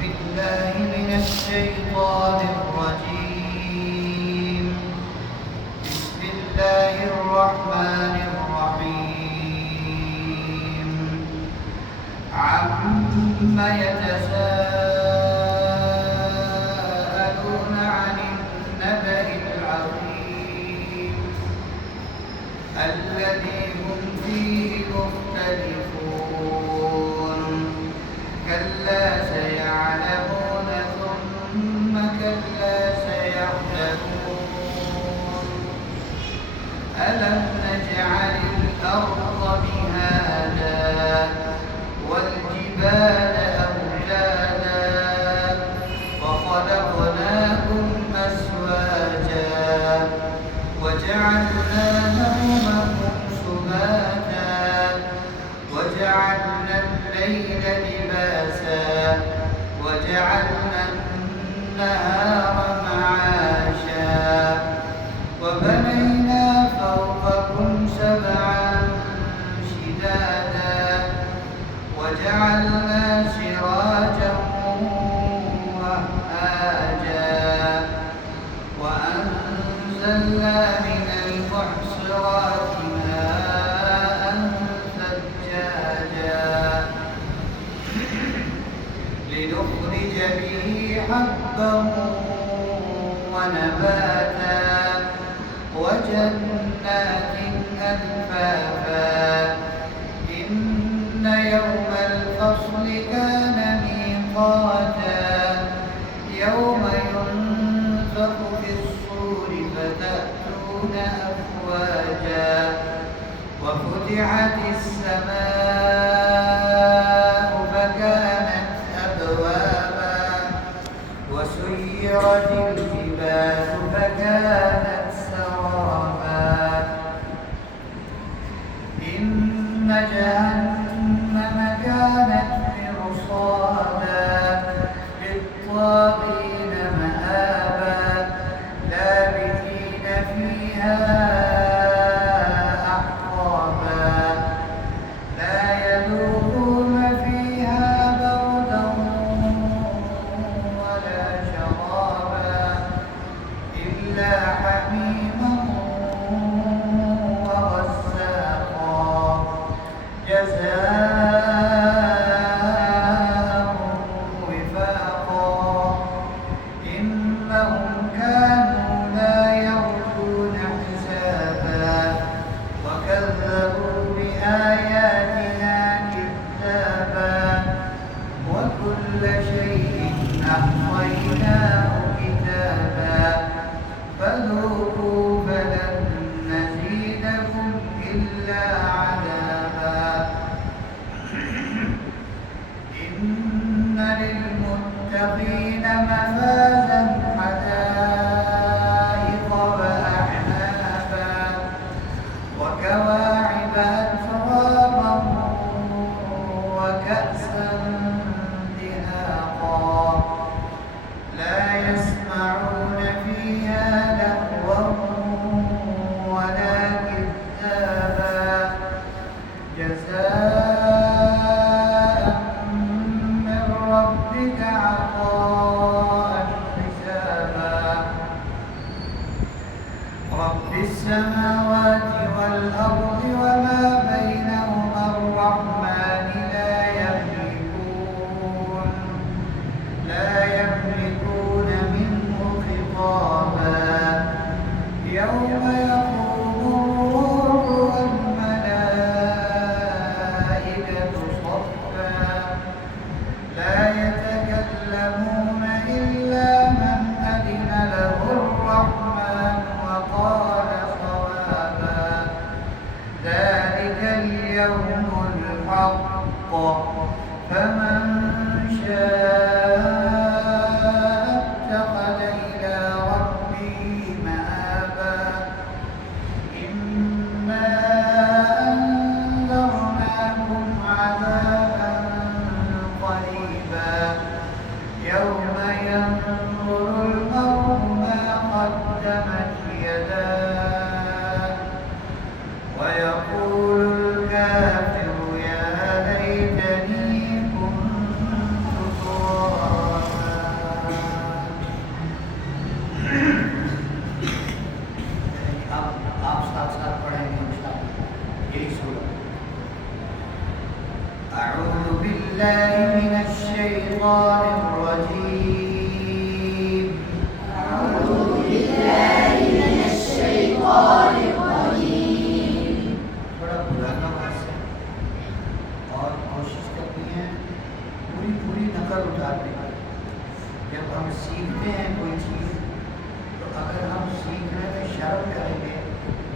بالله من الشيطان الرجيم. بسم الله الرحمن الرحيم. عم يتساءلون عن النبأ العظيم الذي هم فيه مختلفون. كلا سيعلمون ثم كلا سيعلمون. ألم نجعل الأرض مهادا والجبال أوتادا وخلقناكم أزواجا وجعلنا نومكم سباتا وجعلنا الليل لباسا وجعلنا النهار معاشا وبنينا فوقكم سبعا شدادا وجعلنا سراجا وهاجا وأنزلنا من المعصرات ماء ثجاجا لنخرج به حبا ونباتا وجنات ألفافا. إن يوم الفصل كان ميقاتا يوم ينفخ في الصور فتأتون أفواجا وفتحت السماء فكانت أبوابا وسيرت الجبال فكانت سرابا. إن جهنم كانت مرصادا للطاغين مآبا لابثين فيها أحقابا لا يذوقون فيها بردا ولا شرابا إلا حميما وغساقا جزاء وفاقا. إنهم كانوا لا يرجون حسابا وكذبوا بآياتنا كذابا وكل شيء أحصيناه كتابا فذوقوا فلن نزيدكم إلا عذابا. إن للمتقين مفازا حدائق وأعنابا وكواعب أترابا وكأسا دهاقا لا يسمعون فيها لغوا ولا كذابا جزاء من ربك عطاء حسابا. رب السماوات والأرض وما بينهما الرحمن لا يملكون منه خطابا. يوم يقوم الروح والملائكة صفا لا يتكلمون إلا من أذن له الرحمن وقال صوابا. ذلك اليوم الحق فمن شاء اتخذ إلى ربه مآبا. إنا أنذرناكم عذابا قريبا يوم ينظر المرء ما قدمت يداه ويقول الكافر يا ليتني كنت ترابا. أعوذ بالله من الشيطان الرجيم. أعوذ بالله من الشيطان الرجيم. थोड़ा बुलाना आवाज से और कोशिश करनी है पूरी पूरी नकल उतारने की। जब हम सीखते हैं कोई चीज़ तो अगर हम सीखने में शर्म करेंगे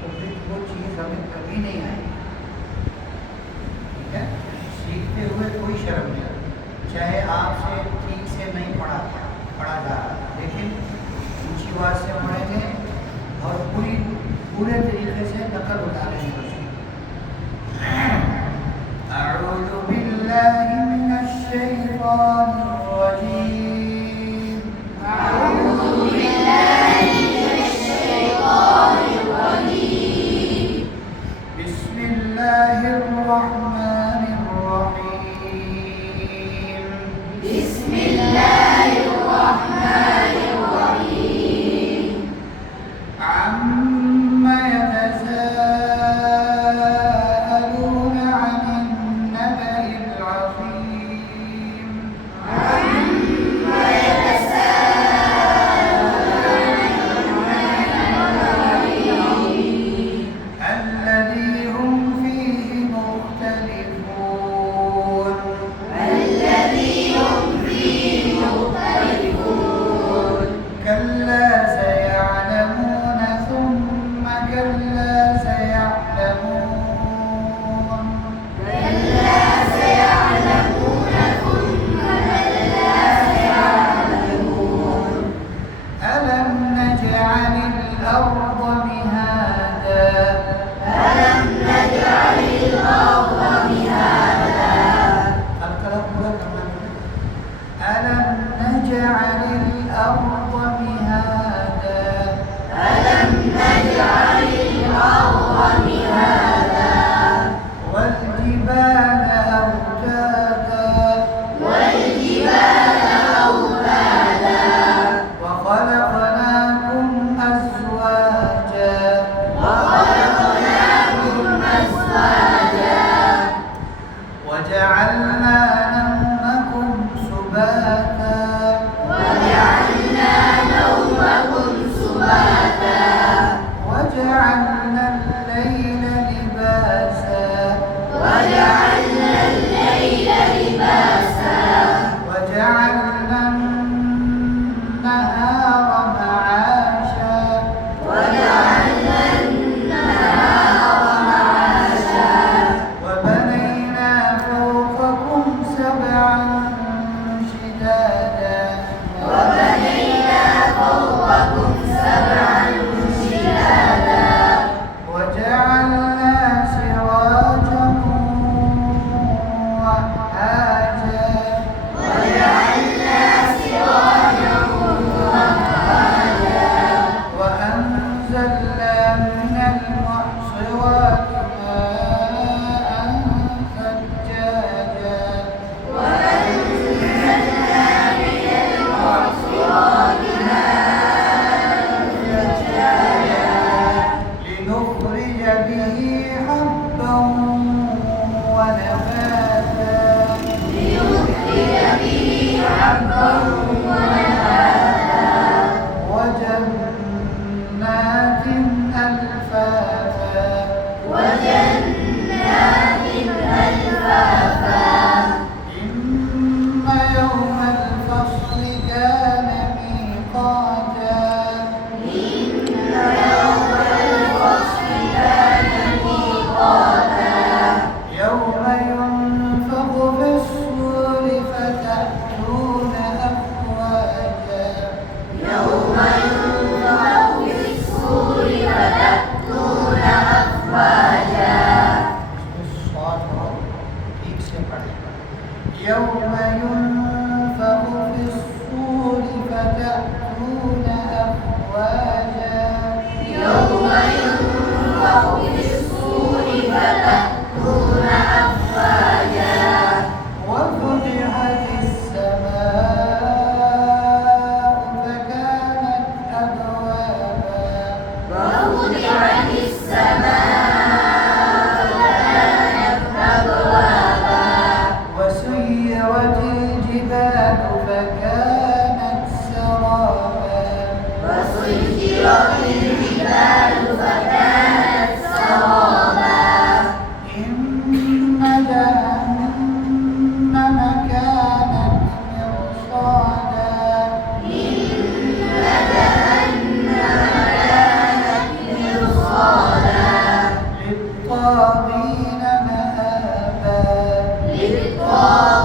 तो फिर वो चीज़ हमें कभी नहीं आएगी। ठीक है, सीखते हुए कोई शर्म नहीं, चाहे आपसे ठीक से नहीं पढ़ा जा रहा, लेकिन ऊंची आवाज से पढ़ेंगे और पूरे तरीके से नकल उतारेंगे उसकी। अऊज़ु बिल्लाहि मिनश शैतानिर रजीम। अऊज़ु बिल्लाहि मिनश शैतानिर रजीम। बिस्मिल्लाहिर रहमानिर रहीम। बिस्मिल्लाहिर रहमानिर रहीम। अम्मा यतसाअलून अनिन नबइल अज़ीम। अम्मा यतसाअलून الذي هم فيه مختلفون الذي هم فيه مختلفون. كلا سيعلمون ثم كلا سيعلمون كلا سيعلمون ثم كلا سيعلمون. ألم نجعل الأرض مهادا ألم نجعل الأرض مهادا. القلم पूरा करना है। ألم نجعل الأرض مهادا ألم نجعل الأرض مهادا. والجبال أوتادا والجبال أوتادا. وخلقناكم أزواجا وخلقناكم أزواجا. وجعلنا نومكم سباتا وجعلنا نومكم سباتا. وجعلنا الليل لباسا وجعلنا الليل لباسا. وجعلنا النهار معاشا وجعلنا النهار معاشا. وبنينا فوقكم سبعا شدادا وبنينا فوقكم سبعا شدادا. وجعلنا سراجا وهاجا وجعلنا سراجا وهاجا. وأنزلنا من المعصرات ماء ثجاجا وأنزلنا من المعصرات ماء ثجاجا. لنخرج به حبا ونباتا لنخرج به حبا ونباتا. وجنات ألفافا وجنات ألفافا. إن يوم الفصل كان ميقاتا إن يوم الفصل كان ميقاتا. يوم ينفخ في الصور فتأتون أفواجا يوم ينفخ في الصور فتأتون أفواجا. الصاد हो ठीक से पढ़े। يوم ينفخ في الصور فتأتون أفواجا يوم ينفخ في الصور فتأتون أفواجا. وفتحت السماء فكانت أبوابا وفتحت السماء فكانت أبوابا. طه